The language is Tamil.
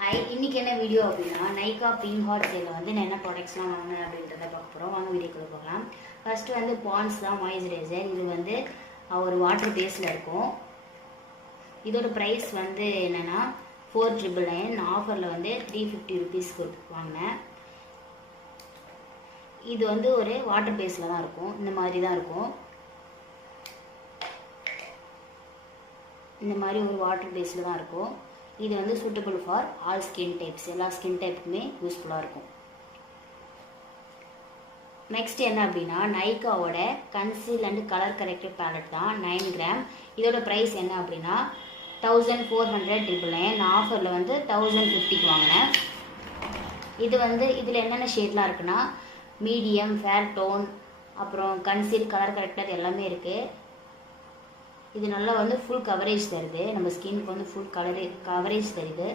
ஹாய், இன்னைக்கு என்ன வீடியோ அப்படின்னா நைகா பிங்க் ஹாட் சேலில் வந்து நான் என்ன ப்ராடக்ட்ஸ்லாம் வாங்கினேன் அப்படின்றத பார்க்க போகிறோம். வாங்க வீடியோக்குள்ள பார்க்கலாம். ஃபர்ஸ்ட் வந்து பாண்ட்ஸ் தான் மாய்ஸ்சரைசர். இது வந்து ஒரு வாட்டர் பேஸில் இருக்கும். இதோட ப்ரைஸ் வந்து என்னென்னா 4,999. ஆஃபரில் வந்து 350 ருபீஸ்க்கு வாங்கினேன். இது வந்து ஒரு வாட்டர் பேஸில் தான் இருக்கும். இந்த மாதிரி தான் இருக்கும். இந்த மாதிரி ஒரு வாட்டர் பேஸில் தான் இருக்கும். இது வந்து suitable for all skin types. எல்லா ஸ்கின் டைப்புக்குமே யூஸ்ஃபுல்லாக இருக்கும். நெக்ஸ்ட் என்ன அப்படின்னா நைகாவோட கன்சீல் அண்ட் கலர் கரெக்டர் பேலட் தான் 9 கிராம். இதோட ப்ரைஸ் என்ன அப்படின்னா 1499. ஆஃபரில் வந்து 1050க்கு வாங்கினேன். இது வந்து இதில் என்னென்ன ஷேட்லாம் இருக்குன்னா மீடியம், ஃபேர் டோன், அப்புறம் கன்சீல், கலர் கரெக்டர் எல்லாமே இருக்குது. இது நல்லா வந்து ஃபுல் கவரேஜ் தருது. நம்ம ஸ்கின்க்கு வந்து ஃபுல் கவரேஜ் தருது.